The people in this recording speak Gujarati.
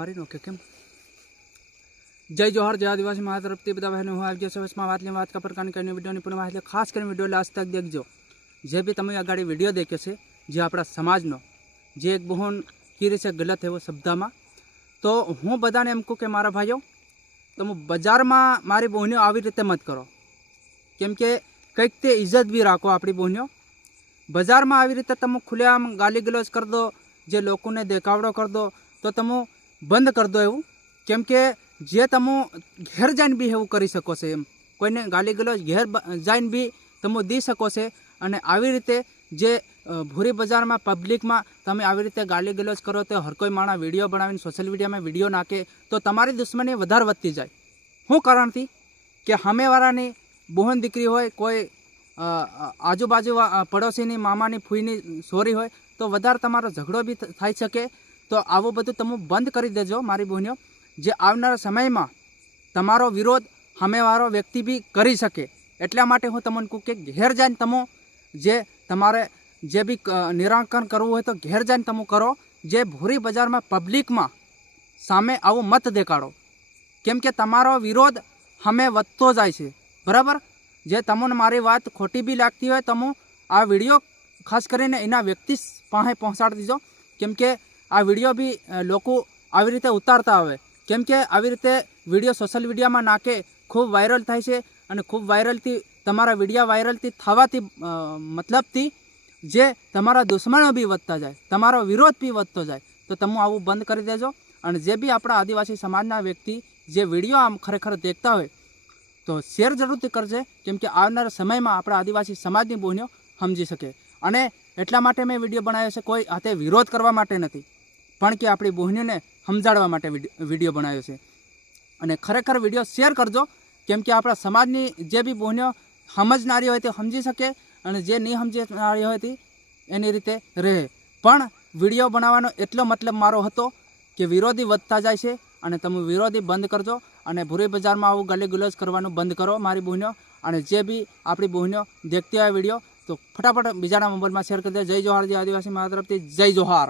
મારી નો કે કેમ? જય જોહર, જય આદિવાસી મારા તરફથી બધા બહેનો હું આવી ગયો છું. બસમાં વાત કા પ્રકારની કરીને વિડીયોની પૂર્ણ એટલે ખાસ કરીને વિડીયો લાસ્ટ તક દેખજો. જે બી તમે આગળ વિડીયો દેખ્યો છે જે આપણા સમાજનો જે એક બહન કીરી છે ગલત એવો શબ્દમાં, તો હું બધાને એમ કહું કે મારા ભાઈઓ, તમે બજારમાં મારી બહેનો આવી રીતે મત કરો. કેમ કે કંઈક તે ઇજ્જત બી રાખો આપણી બહેનો. બજારમાં આવી રીતે તમે ખુલ્લેઆમ ગાલી ગલોચ કરી દો, જે લોકોને દેખાવડો કરી દો, તો તમે બંધ કરી દો એવું. કેમ કે જે તમે ઘેર જઈને બી એવું કરી શકો છો, એમ કોઈને ગાલી ગલોચ ઘેર જઈને બી તમે દી શકો છો. અને આવી રીતે જે ભૂરી બજારમાં પબ્લિકમાં તમે આવી રીતે ગાલી ગલોચ કરો તો હર કોઈ માણસ વિડીયો બનાવીને સોશિયલ મીડિયામાં વિડીયો નાખે તો તમારી દુશ્મની વધારે વધતી જાય. શું કારણથી કે સામેવાળાની બહેન દીકરી હોય, કોઈ આજુબાજુ પડોશીની મામાની ફૂઈની સોરી હોય તો વધારે તમારો ઝઘડો બી થઈ શકે. તો આવું બધું તમે બંધ કરી દેજો મારી બહેનો. જે આવનારા સમયમાં તમારો વિરોધ સામેવાળો વ્યક્તિ બી કરી શકે. એટલા માટે હું તમને કહું કે ઘેર જઈને તમે જે તમારે જે બી નિરાકરણ કરવું હોય તો ઘેર જઈને તમે કરો. જે ભૂરી બજારમાં પબ્લિકમાં સામે આવું મત દેખાડો. કેમ કે તમારો વિરોધ સામે વધતો જાય છે, બરાબર. જે તમને મારી વાત ખોટી બી લાગતી હોય તમે આ વિડીયો ખાસ કરીને એના વ્યક્તિ પાસે પહોંચાડી દીજો. કેમ કે આ વિડીયો બી લોકો આવી રીતે ઉતારતા આવે. કેમ કે આવી રીતે વિડીયો સોશિયલ મીડિયામાં નાખે ખૂબ વાયરલ થાય છે. અને ખૂબ વાયરલથી તમારા વિડીયો વાયરલથી થવાથી મતલબથી જે તમારા દુશ્મનો બી વધતા જાય, તમારો વિરોધ બી વધતો જાય. તો તમે આવું બંધ કરી દેજો. અને જે બી આપણા આદિવાસી સમાજના વ્યક્તિ જે વિડીયો આમ ખરેખર દેખતા હોય તો શેર જરૂરથી કરજે. કેમ કે આવનારા સમયમાં આપણા આદિવાસી સમાજની બહેનો સમજી શકે. અને એટલા માટે મેં વિડીયો બનાવ્યો છે, કોઈ હાથે વિરોધ કરવા માટે નથી, પણ કે આપણી બહેનોને સમજાડવા માટે વિડીયો બનાવ્યો છે. અને ખરેખર વિડીયો શેર કરજો. કેમ કે આપણા સમાજની જે બી બહેનો સમજનારી હોય તે સમજી શકે, અને જે નહીં સમજનારી હોય તે એની રીતે રહે. પણ વિડીયો બનાવવાનો એટલો મતલબ મારો હતો કે વિરોધી વધતા જાય છે અને તમે વિરોધી બંધ કરજો. અને ભૂરી બજારમાં આવું ગાલી ગુલોચ કરવાનું બંધ કરો મારી બહેનો. અને જે બી આપણી બહેનો દેખતી હોય વિડીયો તો ફટાફટ બીજાના મોબાઈલમાં શેર કરી દે. જય જોહાર, જય આદિવાસી મારા તરફથી જય જોહાર.